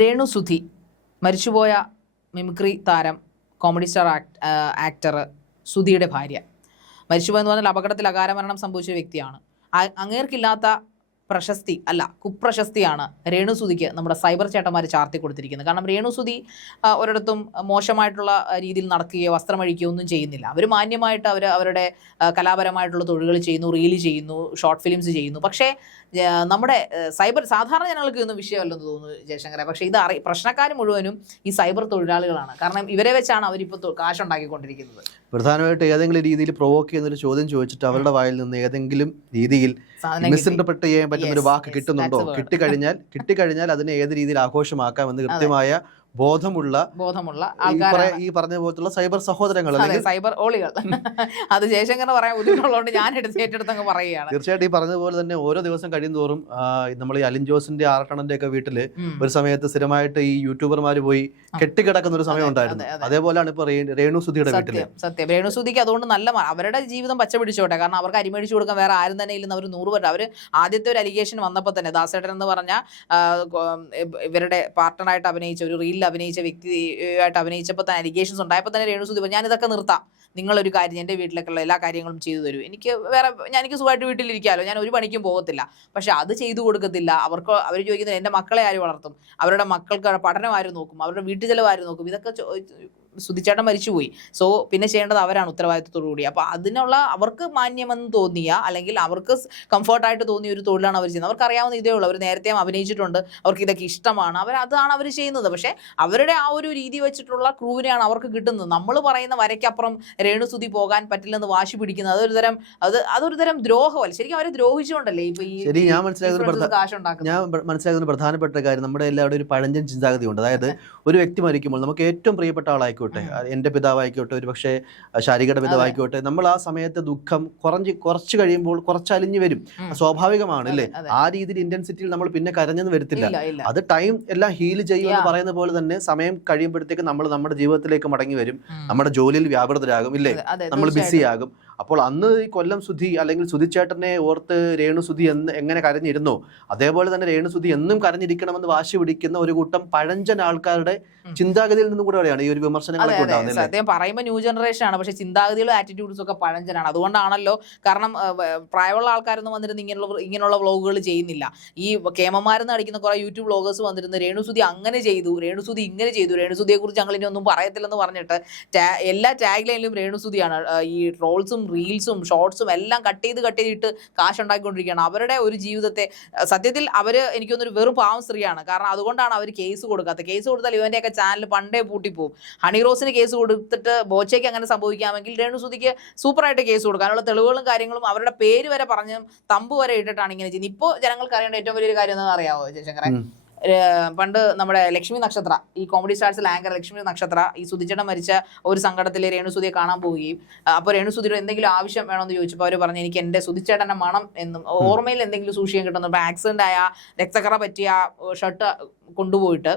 രേണു സുധി മരിച്ചുപോയ മിമിക്രി താരം comedy star actor സുധിയുടെ ഭാര്യ മരിച്ചുപോയെന്ന് പറഞ്ഞാൽ അപകടത്തിൽ അകാലമരണം സംഭവിച്ച വ്യക്തിയാണ്. അങ്ങേർക്കില്ലാത്ത പ്രശസ്തി അല്ല കുപ്രശസ്തിയാണ് രേണു സുധിക്ക് നമ്മുടെ സൈബർ ചേട്ടന്മാർ ചാർത്തി കൊടുത്തിരിക്കുന്നത്. കാരണം രേണു സുധി ഒരിടത്തും മോശമായിട്ടുള്ള രീതിയിൽ നടക്കുകയോ വസ്ത്രമഴിക്കുകയോ ഒന്നും ചെയ്യുന്നില്ല. അവർ മാന്യമായിട്ട് അവരുടെ കലാപരമായിട്ടുള്ള തൊഴിലുകൾ ചെയ്യുന്നു, റീല് ചെയ്യുന്നു, ഷോർട്ട് ഫിലിംസ് ചെയ്യുന്നു. പക്ഷേ നമ്മുടെ സാധാരണ ജനങ്ങൾക്ക് ഒന്നും വിഷയമല്ലെന്ന് തോന്നുന്നു ജയശങ്കറെ. പക്ഷേ ഇത് പ്രശ്നക്കാർ മുഴുവനും ഈ സൈബർ തൊഴിലാളികളാണ്. കാരണം ഇവരെ വെച്ചാണ് അവരിപ്പോൾ കാശുണ്ടാക്കിക്കൊണ്ടിരിക്കുന്നത്. പ്രധാനമായിട്ട് ഏതെങ്കിലും രീതിയിൽ പ്രൊവോക്ക് ചെയ്യുന്നൊരു ചോദ്യം ചോദിച്ചിട്ട് അവരുടെ വായിൽ നിന്ന് ഏതെങ്കിലും രീതിയിൽ മിസ്ഇന്റർപ്രറ്റ് ചെയ്യാൻ പറ്റുന്ന ഒരു വാക്ക് കിട്ടുന്നുണ്ടോ, കിട്ടിക്കഴിഞ്ഞാൽ അതിനെ ഏത് രീതിയിൽ ആഘോഷമാക്കാമെന്ന് കൃത്യമായ ബോധമുള്ള ഈ പറഞ്ഞ പോലത്തുള്ള സൈബർ സഹോദരങ്ങൾ, സൈബർ ഓളികൾ. അത് ജയശങ്കറിന് പറയാൻ ബുദ്ധിമുട്ടുള്ളതുകൊണ്ട് ഞാൻ ഏറ്റെടുത്തങ്ങ് പറയുകയാണ്. തീർച്ചയായിട്ടും ഈ പറഞ്ഞതുപോലെ തന്നെ ഓരോ ദിവസം കഴിയുന്തോറും നമ്മൾ ഈ അലിൻ ജോസിന്റെ ആറട്ടണന്റെ ഒക്കെ വീട്ടില് ഒരു സമയത്ത് സ്ഥിരമായിട്ട് ഈ യൂട്യൂബർമാർ പോയി കെട്ടിക്കിടക്കുന്ന ഒരു സമയം ഉണ്ടായിരുന്നു. അതേപോലെയാണ് ഇപ്പൊ രേണു സുധിയുടെ വീട്ടില്. സത്യം, രേണു സുധിക്ക് അതുകൊണ്ട് നല്ല അവരുടെ ജീവിതം പച്ച പിടിച്ചോട്ടെ. കാരണം അവർക്ക് അരിമേടിച്ചു കൊടുക്കാൻ വേറെ ആരും തന്നെ ഇല്ലെന്ന് അവർ 100 പേർ. അവർ ആദ്യത്തെ ഒരു അലിഗേഷൻ വന്നപ്പോൾ തന്നെ ദാസേട്ടൻ എന്ന് പറഞ്ഞ ഇവരുടെ പാർട്ട്ണറായിട്ട് അഭിനയിച്ച ഒരു റീൽ അഭിനയിച്ച വ്യക്തിയായിട്ട് അഭിനയിച്ചപ്പോൾ തന്നെ അലിഗേഷൻസ് ഉണ്ടായപ്പോൾ തന്നെ രേണു സുധി പറഞ്ഞു, ഞാൻ ഇതൊക്കെ നിർത്താം, നിങ്ങളൊരു കാര്യം എൻ്റെ വീട്ടിലേക്കുള്ള എല്ലാ കാര്യങ്ങളും ചെയ്തു തരൂ, എനിക്ക് സുഖമായിട്ട് വീട്ടിലിരിക്കാമല്ലോ, ഞാൻ ഒരു പണിക്കും പോകത്തില്ല. പക്ഷെ അത് ചെയ്തു കൊടുക്കത്തില്ല. അവർ ചോദിക്കുന്നത് എൻ്റെ മക്കളെ ആര് വളർത്തും, അവരുടെ മക്കൾക്ക് പഠനം ആര് നോക്കും, അവരുടെ വീട്ടു ചെലവ് ആര് നോക്കും, ഇതൊക്കെ സുധിച്ചേട്ടൻ മരിച്ചുപോയി. സോ പിന്നെ ചെയ്യേണ്ടത് അവരാണ് ഉത്തരവാദിത്വത്തോടു കൂടി. അപ്പോൾ അതിനുള്ള അവർക്ക് മാന്യമെന്ന് തോന്നിയ അല്ലെങ്കിൽ അവർക്ക് കംഫർട്ടായിട്ട് തോന്നിയ ഒരു തൊഴിലാണ് അവർ ചെയ്യുന്നത്. അവർക്ക് അറിയാവുന്ന ഇതേ ഉള്ളൂ. അവർ നേരത്തെ അഭിനയിച്ചിട്ടുണ്ട്, അവർക്ക് ഇതൊക്കെ ഇഷ്ടമാണ്, അതാണ് അവർ ചെയ്യുന്നത്. പക്ഷേ അവരുടെ ആ ഒരു രീതി വെച്ചിട്ടുള്ള ക്രൂവിനെയാണ് അവർക്ക് കിട്ടുന്നത്. നമ്മൾ പറയുന്ന വരയ്ക്കപ്പുറം രേണു സുധി പോകാൻ പറ്റില്ലെന്ന് വാശി പിടിക്കുന്നത് അതൊരു തരം ദ്രോഹമല്ല, ശരിക്കും അവരെ ദ്രോഹിച്ചുകൊണ്ടല്ലേ ഇപ്പൊ ഈ ഞാൻ മനസ്സിലാക്കുന്ന പ്രധാനപ്പെട്ട കാര്യം, നമ്മുടെ എല്ലാവരുടെ ഒരു പഴഞ്ചൻ ചിന്താഗതി ഉണ്ട്. അതായത് ഒരു വ്യക്തി മരിക്കുമ്പോൾ നമുക്ക് ഏറ്റവും പ്രിയപ്പെട്ട ആളായിക്കോട്ടെ, എൻ്റെ പിതാവായിക്കോട്ടെ, ഒരു പക്ഷേ ശാരികയുടെ പിതാവായിക്കോട്ടെ, നമ്മൾ ആ സമയത്ത് ദുഃഖം കുറച്ച് കഴിയുമ്പോൾ കുറച്ച് അലിഞ്ഞു വരും, സ്വാഭാവികമാണ് അല്ലേ? ആ രീതിയിൽ ഇന്റൻസിറ്റിയിൽ നമ്മൾ പിന്നെ കരഞ്ഞെന്ന് വരത്തില്ല. അത് ടൈം എല്ലാം ഹീൽ ചെയ്യുമെന്ന് പറയുന്ന പോലെ തന്നെ സമയം കഴിയുമ്പോഴത്തേക്ക് നമ്മൾ നമ്മുടെ ജീവിതത്തിലേക്ക് മടങ്ങി വരും, നമ്മുടെ ജോലിയിൽ വ്യാപൃതരാകും ഇല്ലേ, നമ്മൾ ബിസിയാകും. അപ്പോൾ അന്ന് ഈ കൊല്ലം സുധി അല്ലെങ്കിൽ സുധിച്ചേട്ടനെ ഓർത്ത് രേണു സുധി എങ്ങനെ കരഞ്ഞിരുന്നോ അതേപോലെ തന്നെ രേണു സുധി എന്നും കരഞ്ഞിരിക്കണമെന്ന് വാശി പിടിക്കുന്ന ഒരു കൂട്ടം പഴഞ്ചൻ ആൾക്കാരുടെ ചിന്താഗതിയിൽ നിന്നും കൂടെയാണ് ഈ ഒരു വിമർശനങ്ങളൊക്കെ ഉണ്ടാകുന്നത്. സത്യം പറയുമ്പോൾ ന്യൂ ജനറേഷൻ ആണ്, പക്ഷെ ചിന്താഗതികളും ആറ്റിറ്റ്യൂഡ്സും ഒക്കെ പഴഞ്ചനാണ്. അതുകൊണ്ടാണല്ലോ, കാരണം പ്രായമുള്ള ആൾക്കാരൊന്നും വന്നിരുന്ന് ഇങ്ങനെയുള്ള വ്ളോഗുകൾ ചെയ്യുന്നില്ല. ഈ കേമന്മാരെന്ന് അടിക്കുന്ന കുറെ യൂട്യൂബ് വ്ളോഗേഴ്സ് വന്നിരുന്ന് രേണു സുധി അങ്ങനെ ചെയ്തു, രേണു സുധി ഇങ്ങനെ ചെയ്തു, രേണു സുധിയെ കുറിച്ച് ഞങ്ങൾ ഇനി ഒന്നും പറയത്തില്ലെന്ന് പറഞ്ഞിട്ട് എല്ലാ ടാഗ് ലൈനിലും രേണു സുധിയാണ്. ഈ ട്രോൾസും റീൽസും ഷോർട്സും എല്ലാം കട്ട് ചെയ്തിട്ട് കാശുണ്ടാക്കിക്കൊണ്ടിരിക്കുകയാണ്. അവരുടെ ഒരു ജീവിതത്തെ സത്യത്തിൽ എനിക്കൊന്നൊരു വെറും പാവം സ്ത്രീയാണ്. കാരണം അതുകൊണ്ടാണ് അവർ കേസ് കൊടുക്കാത്തത്. കേസ് കൊടുത്താൽ ഇവൻ്റെയൊക്കെ ചാനൽ പണ്ടേ പൂട്ടിപ്പോവും. ഹണി റോസിന് കേസ് കൊടുത്തിട്ട് ബോച്ചയ്ക്ക് അങ്ങനെ സംഭവിക്കാമെങ്കിൽ രേണു സുധിക്ക് സൂപ്പറായിട്ട് കേസ് കൊടുക്കും. അതിനുള്ള തെളിവുകളും കാര്യങ്ങളും അവരുടെ പേര് വരെ പറഞ്ഞ് തമ്പ് വരെ ഇട്ടിട്ടാണ് ഇങ്ങനെ ചെയ്യുന്നത്. ഇപ്പോൾ ജനങ്ങൾക്ക് അറിയേണ്ട ഏറ്റവും വലിയൊരു കാര്യം എന്താണെന്ന് അറിയാമോ ജയശങ്കറെ? പണ്ട് നമ്മുടെ ലക്ഷ്മി നക്ഷത്ര, ഈ കോമഡി സ്റ്റാർസിൽ ആങ്കർ ലക്ഷ്മി നക്ഷത്ര ഈ സുധിച്ചേട്ടൻ മരിച്ച ഒരു സങ്കടത്തിൽ രേണു സുധിയെ കാണാൻ പോവുകയും അപ്പോൾ രേണു സുധിയുടെ എന്തെങ്കിലും ആവശ്യം വേണമെന്ന് ചോദിച്ചപ്പോൾ അവർ പറഞ്ഞു, എനിക്ക് എൻ്റെ സുധിച്ചേട്ടൻ്റെ മണം എന്നും ഓർമ്മയിൽ എന്തെങ്കിലും സൂക്ഷിക്കാൻ കിട്ടുന്നു. ആക്സിഡന്റ് ആയ രക്തക്കറ പറ്റിയ ഷർട്ട് കൊണ്ടുപോയിട്ട്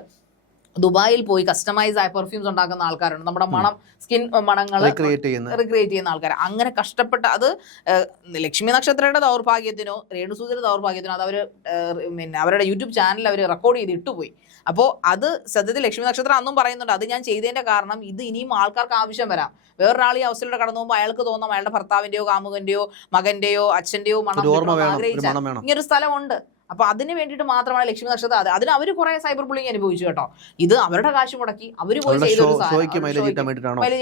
ദുബായിൽ പോയി കസ്റ്റമൈസ് ആയ പെർഫ്യൂംസ് ഉണ്ടാക്കുന്ന ആൾക്കാരുണ്ട്. നമ്മുടെ സ്കിൻ മണങ്ങൾ റിക്രിയേറ്റ് ചെയ്യുന്ന ആൾക്കാർ. അങ്ങനെ കഷ്ടപ്പെട്ട അത് ലക്ഷ്മി നക്ഷത്രയുടെ ദൗർഭാഗ്യത്തിനോ രേണു സുധിയുടെ ദൗർഭാഗ്യത്തിനോ അത് അവരുടെ യൂട്യൂബ് ചാനലിൽ അവർ റെക്കോർഡ് ചെയ്ത് ഇട്ടുപോയി. അപ്പോൾ അത് സത്യത്തിൽ ലക്ഷ്മി നക്ഷത്രം അന്നും പറയുന്നുണ്ട്, അത് ഞാൻ ചെയ്തതിന്റെ കാരണം ഇത് ഇനിയും ആൾക്കാർക്ക് ആവശ്യം വരാം. വേറൊരാൾ ഈ അവസ്ഥയിലൂടെ കടന്നു പോകുമ്പോൾ അയാൾക്ക് തോന്നാം അയാളുടെ ഭർത്താവിന്റെയോ കാമുകന്റെയോ മകന്റെയോ അച്ഛന്റെയോ മണം ആഗ്രഹിച്ച ഇങ്ങനൊരു സ്ഥലമുണ്ട്. അപ്പൊ അതിന് വേണ്ടിയിട്ട് മാത്രമാണ് ലക്ഷ്മി നക്ഷത്രം. അതിന് അവർ കുറെ സൈബർ ബുള്ളിങ് അനുഭവിച്ചു കേട്ടോ. ഇത് അവരുടെ കാശ് മുടക്കി അവർ പോയി ചെയ്തൊരു മൈലേജ്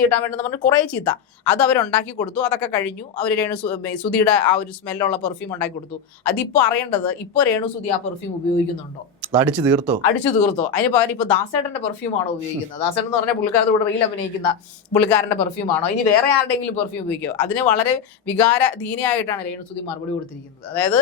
കിട്ടാൻ വേണ്ടി പറഞ്ഞ് കുറെ ചീത്ത അത് അവരുണ്ടാക്കി കൊടുത്തു. അതൊക്കെ കഴിഞ്ഞു. അവർ രേണു സുധിയുടെ ആ ഒരു സ്മെല്ലുള്ള പെർഫ്യൂം ഉണ്ടാക്കി കൊടുത്തു. അതിപ്പോ അറിയേണ്ടത്, ഇപ്പൊ രേണു സുധി ആ പെർഫ്യൂം ഉപയോഗിക്കുന്നുണ്ടോ, അടിച്ചു തീർത്തോ? അതിന് പകരം ഇപ്പൊ ദാസേട്ടന്റെ പെർഫ്യൂമാണോ ഉപയോഗിക്കുന്നത്? ദാസേട്ടൻ എന്ന് പറഞ്ഞാൽ പുള്ളിക്കാരത്തെ കൂടെ റീൽ അഭിനയിക്കുന്ന പുള്ളിക്കാരന്റെ പെർഫ്യൂമാണോ, ഇനി വേറെ ആരുടെയെങ്കിലും പെർഫ്യൂം ഉപയോഗിക്കുമോ? അതിന് വളരെ വികാരധീനയായിട്ടാണ് രേണു സുധി മറുപടി കൊടുത്തിരിക്കുന്നത്. അതായത്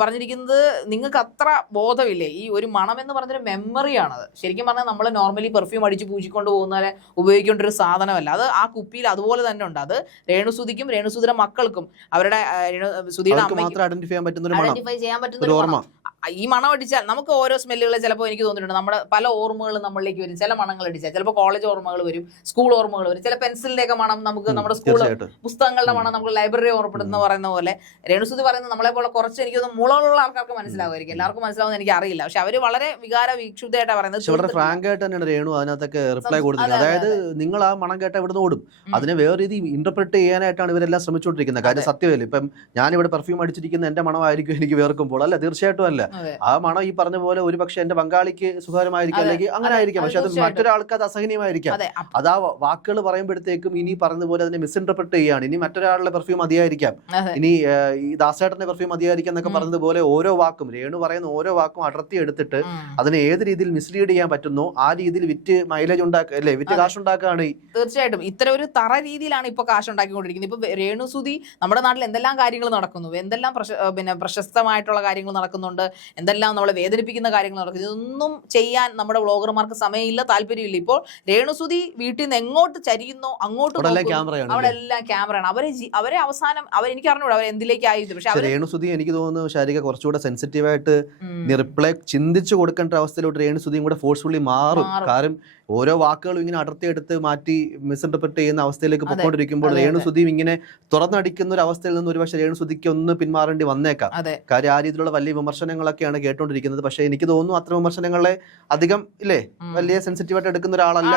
പറഞ്ഞിരിക്കുന്നത്, നിങ്ങൾക്ക് അത്ര ബോധമില്ലേ, ഈ ഒരു മണം എന്ന് പറഞ്ഞൊരു മെമ്മറിയാണത്. ശരിക്കും പറഞ്ഞാൽ നമ്മൾ നോർമലി പെർഫ്യൂം അടിച്ച് പൂജിക്കൊണ്ട് പോകുന്നവരെ ഉപയോഗിക്കേണ്ട ഒരു സാധനമല്ല. അത് ആ കുപ്പിയിൽ അതുപോലെ തന്നെ ഉണ്ട്. അത് രേണു സുധിക്കും രേണു സുധിയുടെ മക്കൾക്കും അവരുടെ സുധിയുടെ ഐഡന്റിഫൈ ചെയ്യാൻ പറ്റുന്ന ഈ മണം അടിച്ചാൽ നമുക്ക് ഓരോ സ്മെല്ലുകൾ ചിലപ്പോൾ എനിക്ക് തോന്നിയിട്ടുണ്ട് നമ്മുടെ പല ഓർമ്മകളും നമ്മളിലേക്ക് വരും. ചില മണങ്ങൾ അടിച്ചാൽ ചിലപ്പോൾ കോളേജ് ഓർമ്മകൾ വരും, സ്കൂൾ ഓർമ്മകൾ വരും, ചില പെൻസിലിന്റെ ഒക്കെ മണം നമുക്ക് നമ്മുടെ സ്കൂൾ പുസ്തകങ്ങളുടെ മണം നമുക്ക് ലൈബ്രറി ഓർമ്മപ്പെടുന്ന പറയുന്ന പോലെ രേണുസുതി പറയുന്നത് നമ്മളെ പോലെ കുറച്ച് എനിക്ക് മുളകുള്ള ആൾക്കാർക്ക് മനസ്സിലാവുമായിരിക്കും, എല്ലാവർക്കും മനസ്സിലാവുന്ന എനിക്ക് അറിയില്ല. പക്ഷെ അവര് വളരെ വികാര വീക്ഷുതയായിട്ടാണ് പറയുന്നത്. വളരെ ഫ്രാങ്ക് ആയിട്ട് തന്നെയാണ് രേണു അതിനകത്തൊക്കെ റിപ്ലൈ കൊടുത്തിരിക്കുന്നത്. അതായത് നിങ്ങൾ ആ മണം കേട്ട ഇവിടുന്ന് ഓടും, അതിനെ വേറെ രീതി ഇന്റർപ്രറ്റ് ചെയ്യാനായിട്ടാണ് ഇവരെല്ലാം ശ്രമിച്ചുകൊണ്ടിരിക്കുന്നത്. കാര്യം സത്യമല്ല, ഇപ്പം ഞാനിവിടെ പെർഫ്യൂം അടിച്ചിരിക്കുന്ന എന്റെ മണമായിരിക്കും എനിക്ക് വേർക്കുമ്പോൾ, അല്ല തീർച്ചയായിട്ടും അല്ല. ആ മണം ഈ പറഞ്ഞ പോലെ ഒരു പക്ഷെ എന്റെ പങ്കാളിക്ക് സുഖകരമായിരിക്കും, അല്ലെങ്കിൽ അങ്ങനെ ആയിരിക്കാം. പക്ഷെ അത് മറ്റൊരാൾക്ക് അത് അസഹനീയമായിരിക്കാം. അത് ആ വാക്കുകൾ പറയുമ്പോഴത്തേക്കും ഇനി പറഞ്ഞ പോലെ അതിനെ മിസ്ഇന്റർപ്രറ്റ് ചെയ്യാണ്. ഇനി മറ്റൊരാളുടെ പെർഫ്യൂം മതിയായിരിക്കാം, ഇനി ഈ ദാസേട്ടന്റെ പെർഫ്യൂം മതിയായിരിക്കാം എന്നൊക്കെ പറഞ്ഞതുപോലെ ഓരോ വാക്കും രേണു പറയുന്ന ഓരോ വാക്കും അടർത്തി എടുത്തിട്ട് അതിനെ ഏത് രീതിയിൽ മിസ്ലീഡ് ചെയ്യാൻ പറ്റുന്നോ ആ രീതിയിൽ വിറ്റ് മൈലേജ് ഉണ്ടാക്കുക, അല്ലെ വിറ്റ് കാശുണ്ടാക്കുകയാണ്. തീർച്ചയായിട്ടും ഇത്തരം ഒരു തറ രീതിയിലാണ് ഇപ്പൊ കാശുണ്ടാക്കിക്കൊണ്ടിരിക്കുന്നത്. ഇപ്പൊ രേണുസുതി നമ്മുടെ നാട്ടിൽ എന്തെല്ലാം കാര്യങ്ങൾ നടക്കുന്നു, എന്തെല്ലാം പ്രശസ്തമായിട്ടുള്ള കാര്യങ്ങൾ നടക്കുന്നുണ്ട്, എന്തെല്ലാം നമ്മളെ വേദനിപ്പിക്കുന്ന കാര്യങ്ങൾ നടക്കുന്നു. ഇതൊന്നും ചെയ്യാൻ നമ്മുടെ വ്ളോഗർമാർക്ക് സമയമില്ല, താല്പര്യമില്ല. ഇപ്പോൾ രേണുസുതി വീട്ടിൽ നിന്ന് എങ്ങോട്ട് ചരിയുന്നോ അങ്ങോട്ട് അവിടെ എല്ലാം ക്യാമറയാണ്. അവരെ അവസാനം എനിക്ക് അറിഞ്ഞൂടാ അവർ എന്തിലേക്കായിരുന്നു. പക്ഷെ രേണുസുതി എനിക്ക് തോന്നുന്നു ശാരിക കുറച്ചുകൂടെ സെൻസിറ്റീവായിട്ട് റിപ്ലൈ ചിന്തിച്ചു കൊടുക്കേണ്ട അവസ്ഥയിലോട്ട് രേണുസുതിയും കൂടെ ഫോഴ്സ്ഫുള്ളി മാറും. കാരണം ഓരോ വാക്കുകളും ഇങ്ങനെ അടർത്തിയെടുത്ത് മാറ്റി മിസ്ഇന്റർപ്രറ്റ് ചെയ്യുന്ന അവസ്ഥയിലേക്ക് പൊയ്ക്കൊണ്ടിരിക്കുമ്പോൾ രേണുസുതിയും ഇങ്ങനെ തുറന്നടിക്കുന്ന ഒരു അവസ്ഥയിൽ നിന്ന് ഒരുപക്ഷെ രേണുസുതിക്ക് ഒന്ന് പിന്മാറേണ്ടി വന്നേക്കാം. കാര്യം ആ രീതിയിലുള്ള വലിയ വിമർശനങ്ങളൊക്കെയാണ് കേട്ടോണ്ടിരിക്കുന്നത്. പക്ഷെ എനിക്ക് തോന്നുന്നു അത്ര വിമർശനങ്ങളെ അധികം ഇല്ലേ വലിയ സെൻസിറ്റീവായിട്ട് എടുക്കുന്ന ഒരാളാണ്.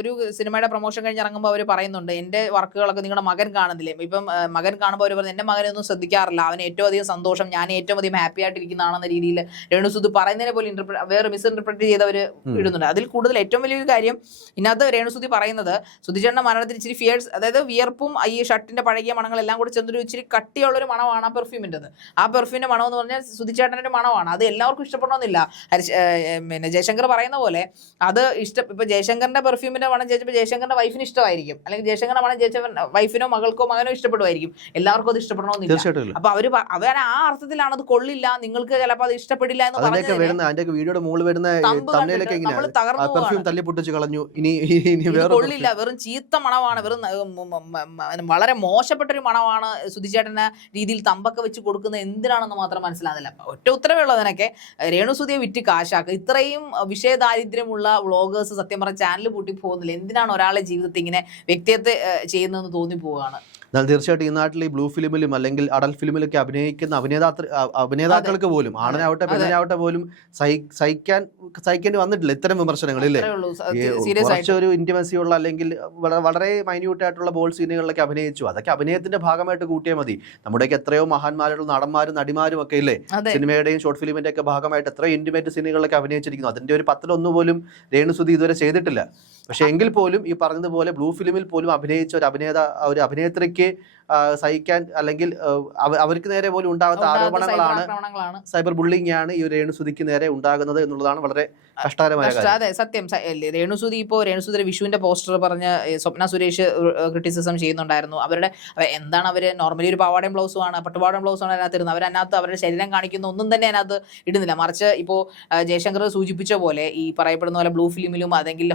ഒരു സിനിമയുടെ പ്രൊമോഷൻ കഴിഞ്ഞ് ഇറങ്ങുമ്പോൾ അവർ പറയുന്നുണ്ട് എന്റെ വർക്കുകളൊക്കെ നിങ്ങളുടെ മകൻ കാണുന്നില്ലേ. ഇപ്പം മകൻ കാണുമ്പോൾ അവർ പറഞ്ഞു എന്റെ മകനെ ഒന്നും ശ്രദ്ധിക്കാറില്ല, അവന് ഏറ്റവും അധികം സന്തോഷം, ഞാൻ ഏറ്റവും അധികം ഹാപ്പി ആയിട്ടിരിക്കുന്നതാണെന്ന രീതിയിൽ രേണുസുതി പറയുന്നതിനെ പോലെ വേറെ മിസ്ഇന്റർപ്രറ്റ് ചെയ്തവർ ഇടുന്നു. അതിൽ കൂടുതൽ ഏറ്റവും വലിയൊരു കാര്യം ഇതിനകത്ത് രേണുസുതി പറയുന്നത് സുധിചേട്ടന്റെ മരണത്തിൽ ഇച്ചിരി ഫിയേഴ്സ്, അതായത് വിയർപ്പും ഈ ഷർട്ടിന്റെ പഴകിയ മണങ്ങളെല്ലാം കൂടി ചെന്നൊരു ഇച്ചിരി കട്ടിയുള്ളൊരു മണമാണ് ആ പെർഫ്യൂമിൻ്റെത്. ആ പെർഫ്യൂമിന്റെ മണം എന്ന് പറഞ്ഞാൽ സുധിചേട്ടന്റെ മണമാണ്. അത് എല്ലാവർക്കും ഇഷ്ടപ്പെടണമെന്നില്ല. പിന്നെ ജയശങ്കർ പറയുന്ന പോലെ അത് ഇപ്പൊ ജയശങ്കറിന്റെ പെർഫ്യൂമിന്റെ മണം ചോദിച്ചപ്പോൾ ജയശങ്കറിന്റെ വൈഫിന് ഇഷ്ടമായിരിക്കും, അല്ലെങ്കിൽ ജയശങ്കറിന്റെ മണം വൈഫിനോ മകൾക്കോ മകനോ ഇഷ്ടപ്പെടുമായിരിക്കും. എല്ലാവർക്കും അത് ഇഷ്ടപ്പെടണമെന്നില്ല. അപ്പൊ അവർ ആ അർത്ഥത്തിലാണ് അത് കൊള്ളില്ല, നിങ്ങൾക്ക് ചിലപ്പോൾ അത് ഇഷ്ടപ്പെടില്ല എന്ന് പറഞ്ഞു കൊള്ളില്ല, വെറും ചീത്ത മണമാണ്, വെറും വളരെ മോശപ്പെട്ടൊരു മണമാണ് സുധിചേട്ടന്റെ രീതിയിൽ തമ്പൊക്കെ വെച്ച് കൊടുക്കുന്നത് എന്തിനാണെന്ന് മാത്രം മനസ്സിലാകുന്നില്ല. ഒറ്റ ഉത്തരവേ ഉള്ളതിനൊക്കെ രേണുസുതിയെ വിറ്റ് കാശാക്കുക. ഇത്രയും വിഷയദാരിദ്ര്യമുള്ള വ്ളോഗേഴ്സ് സത്യം പറഞ്ഞ ചാനൽ പൂട്ടി പോകുന്നില്ല. എന്തിനാണ് ഒരാളുടെ ജീവിതത്തിൽ ഇങ്ങനെ വ്യക്തിത്വത്തെ ചെയ്യുന്നതെന്ന് തോന്നിപ്പോവുകയാണ്. എന്നാൽ തീർച്ചയായിട്ടും ഈ നാട്ടിൽ ഈ ബ്ലൂ ഫിലിമിലും അല്ലെങ്കിൽ അഡൽ ഫിലിമിലൊക്കെ അഭിനയിക്കുന്ന അഭിനേതാക്കൾക്ക് പോലും ആണനാവട്ടെ പെണ്ണിനാവട്ടെ പോലും സഹിക്കേണ്ടി വന്നിട്ടില്ല ഇത്തരം വിമർശനങ്ങളില്ലേ. കുറച്ചൊരു ഇന്റിമസി ഉള്ള അല്ലെങ്കിൽ വളരെ മൈന്യൂട്ട് ആയിട്ടുള്ള ബോൾ സീനുകളിലൊക്കെ അഭിനയിച്ചു. അതൊക്കെ അഭിനയത്തിന്റെ ഭാഗമായിട്ട് കൂട്ടിയാൽ മതി. നമ്മുടെയൊക്കെ എത്രയോ മഹാന്മാരായിട്ടുള്ള നടന്മാരും നടിമാരും ഒക്കെ ഇല്ലേ സിനിമയുടെയും ഷോർട്ട് ഫിലിമിന്റെ ഒക്കെ ഭാഗമായിട്ട് എത്രയോ ഇന്റിമേറ്റ് സീനുകളിലൊക്കെ അഭിനയിച്ചിരിക്കുന്നു. അതിന്റെ ഒരു 10-1 പോലും രേണുസുതി ഇതുവരെ ചെയ്തിട്ടില്ല. പക്ഷെ എങ്കിൽ പോലും ഈ പറഞ്ഞതുപോലെ ബ്ലൂ ഫിലിമിൽ പോലും അഭിനയിച്ച ഒരു അഭിനേത്രിക്ക് സഹിക്കാൻ അല്ലെങ്കിൽ അവർക്ക് നേരെ പോലും ഉണ്ടാകുന്ന ആരോപണങ്ങളാണ്, സൈബർ ബുള്ളിങ് ആണ് ഈ രേണുസുതിക്ക് നേരെ ഉണ്ടാകുന്നത് എന്നുള്ളതാണ് വളരെ കഷ്ടകരമായ കാര്യം. അതെ സത്യം. രേണുസുതി ഇപ്പോൾ രേണുസുതിയുടെ വിഷുവിന്റെ പോസ്റ്റർ പറഞ്ഞ് സ്വപ്ന സുരേഷ് ക്രിറ്റിസിസം ചെയ്യുന്നുണ്ടായിരുന്നു. അവരുടെ എന്താണ് അവര് നോർമലി ഒരു പാവാടയും ബ്ലൗസും ആണ്, പട്ടുപാവാടയും ബ്ലൗസും ആണ് അതിനകത്ത് ഇരുന്നത്. അവരതിനകത്ത് അവരുടെ ശരീരം കാണിക്കുന്ന ഒന്നും തന്നെ അതിനകത്ത് ഇടുന്നില്ല. മറിച്ച് ഇപ്പോൾ ജയശങ്കർ സൂചിപ്പിച്ച പോലെ ഈ പറയപ്പെടുന്ന പോലെ ബ്ലൂ ഫിലിമിലും അല്ലെങ്കിൽ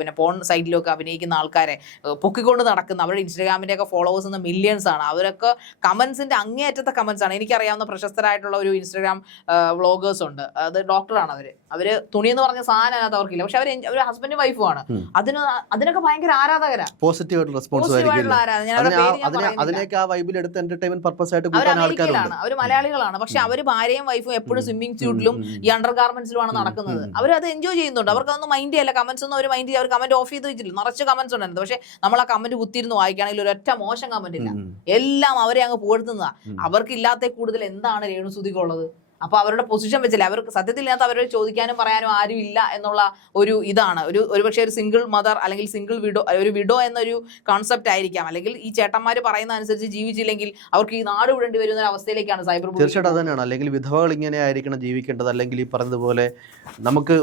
പിന്നെ പോൺ സൈഡിലും ഒക്കെ അഭിനയിക്കുന്ന ആൾക്കാരെ പൊക്കിക്കൊണ്ട് നടക്കുന്ന അവരുടെ ഇൻസ്റ്റാഗ്രാമിന്റെ ഒക്കെ ഫോളോവേഴ്സ് എന്ന മില്യൺസ് ആണ്. അവരൊക്കെ കമന്റ്സിന്റെ അങ്ങേയറ്റത്തെ കമന്റ്സ് ആണ്. എനിക്കറിയാവുന്ന പ്രശസ്തരായിട്ടുള്ള ഒരു ഇൻസ്റ്റാഗ്രാം വ്ളോഗേഴ്സ് ഉണ്ട്, അത് ഡോക്ടറാണ്. അവര് തുണി എന്ന് പറഞ്ഞ സാധനം അതിനകത്ത് അവർക്കില്ല, പക്ഷെ അവർ ഹസ്ബൻഡും വൈഫും ആണ്. അതിനൊക്കെ ഭയങ്കര ആരാധകരാ, പോസിറ്റീവ് ആയിട്ടുള്ള റെസ്പോൺസ് അവർ മലയാളികളാണ്. പക്ഷെ അവര് ഭാര്യയും വൈഫും എപ്പോഴും സ്വിമ്മിംഗ് സ്യൂട്ടിലും ഈ അണ്ടർ ഗാർമെന്റ്സിലുമാണ് നടക്കുന്നത്. അവർ അത് എൻജോയ് ചെയ്യുന്നുണ്ട്. അവർക്കൊന്നും മൈൻഡ് ചെയ്യല്ല, കമന്റ്സ് ഒന്നും അവർ മൈൻഡ് ചെയ്യും. അവർ കമന്റ് ഓഫ് ചെയ്ത് വെച്ചില്ല, നിറച്ച് കമന്റ്സ് ഉണ്ടായിരുന്നു. പക്ഷെ നമ്മൾ ആ കമന്റ് കുത്തിയിരുന്ന് വായിക്കുകയാണെങ്കിൽ ഒരൊറ്റ മോശം കമന്റ് ഇല്ല, എല്ലാം അവരെ അങ്ങ് പുകഴ്ത്തുന്നതാ. അവർക്കില്ലാത്ത കൂടുതൽ എന്താണ് രേണുസുതിക്കുള്ളത്? അപ്പൊ അവരുടെ പൊസിഷൻ വെച്ചില്ല, അവർക്ക് സത്യത്തിൽ ഇതിനകത്ത് അവരോട് ചോദിക്കാനും പറയാനും ആരും ഇല്ല എന്നുള്ള ഒരു ഇതാണ്. ഒരുപക്ഷെ ഒരു സിംഗിൾ മദർ അല്ലെങ്കിൽ സിംഗിൾ വിഡോ, ഒരു വിഡോ എന്നൊരു കോൺസെപ്റ്റ് ആയിരിക്കാം. അല്ലെങ്കിൽ ഈ ചേട്ടന്മാര് പറയുന്ന അനുസരിച്ച് ജീവിച്ചില്ലെങ്കിൽ അവർക്ക് ഈ നാട് വിടേണ്ടി വരുന്ന ഒരു അവസ്ഥയിലേക്കാണ് സൈബർ ബുള്ളിങ്. തീർച്ചയായിട്ടും അത് തന്നെയാണ്. അല്ലെങ്കിൽ വിധവകൾ ഇങ്ങനെ ആയിരിക്കണം ജീവിക്കേണ്ടത്. അല്ലെങ്കിൽ ഈ പറഞ്ഞതുപോലെ നമുക്ക്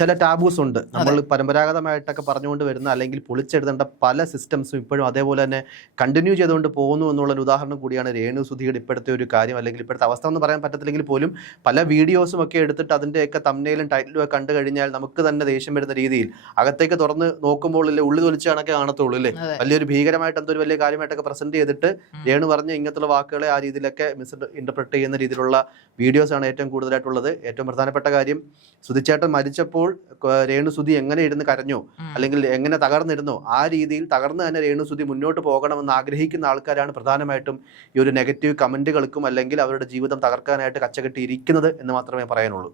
ചില ടാബൂസ് ഉണ്ട്, നമ്മൾ പരമ്പരാഗതമായിട്ടൊക്കെ പറഞ്ഞുകൊണ്ട് വരുന്ന അല്ലെങ്കിൽ പൊളിച്ചെഴുതേണ്ട പല സിസ്റ്റംസും ഇപ്പോഴും അതേപോലെ തന്നെ കണ്ടിന്യൂ ചെയ്തുകൊണ്ട് പോകുന്നു എന്നുള്ളൊരു ഉദാഹരണം കൂടിയാണ് രേണുസുധിയുടെ ഇപ്പോഴത്തെ ഒരു കാര്യം. അല്ലെങ്കിൽ ഇപ്പോഴത്തെ അവസ്ഥ എന്ന് പറയാൻ പറ്റത്തില്ലെങ്കിൽ പോലും പോലും പല വീഡിയോസും ഒക്കെ എടുത്തിട്ട് അതിൻ്റെയൊക്കെ തംബ്നെയിലും ടൈറ്റിലും ഒക്കെ കണ്ടു കഴിഞ്ഞാൽ നമുക്ക് തന്നെ ദേഷ്യം വരുന്ന രീതിയിൽ അകത്തേക്ക് തുറന്ന് നോക്കുമ്പോൾ അല്ലേ ഉള്ളി തൊലിച്ച് കണക്കെ കാണത്തുള്ളൂ അല്ലേ, വലിയൊരു ഭീകരമായിട്ട് എന്തൊരു വലിയ കാര്യമായിട്ടൊക്കെ പ്രസന്റ് ചെയ്തിട്ട് രേണു പറഞ്ഞ ഇങ്ങനത്തുള്ള വാക്കുകളെ ആ രീതിയിലൊക്കെ ഇന്റർപ്രറ്റ് ചെയ്യുന്ന രീതിയിലുള്ള വീഡിയോസാണ് ഏറ്റവും കൂടുതലായിട്ടുള്ളത്. ഏറ്റവും പ്രധാനപ്പെട്ട കാര്യം, സുധിച്ചേട്ടൻ മരിച്ചപ്പോൾ രേണുസുതി എങ്ങനെ ഇരുന്ന് കരഞ്ഞോ അല്ലെങ്കിൽ എങ്ങനെ തകർന്നിരുന്നോ ആ രീതിയിൽ തകർന്ന് തന്നെ രേണുസുതി മുന്നോട്ട് പോകണമെന്ന് ആഗ്രഹിക്കുന്ന ആൾക്കാരാണ് പ്രധാനമായിട്ടും ഈ ഒരു നെഗറ്റീവ് കമന്റുകൾക്കും അല്ലെങ്കിൽ അവരുടെ ജീവിതം തകർക്കാനായിട്ട് കച്ചകെട്ടിയിരിക്കുന്നത് എന്ന് മാത്രമേ പറയാനുള്ളൂ.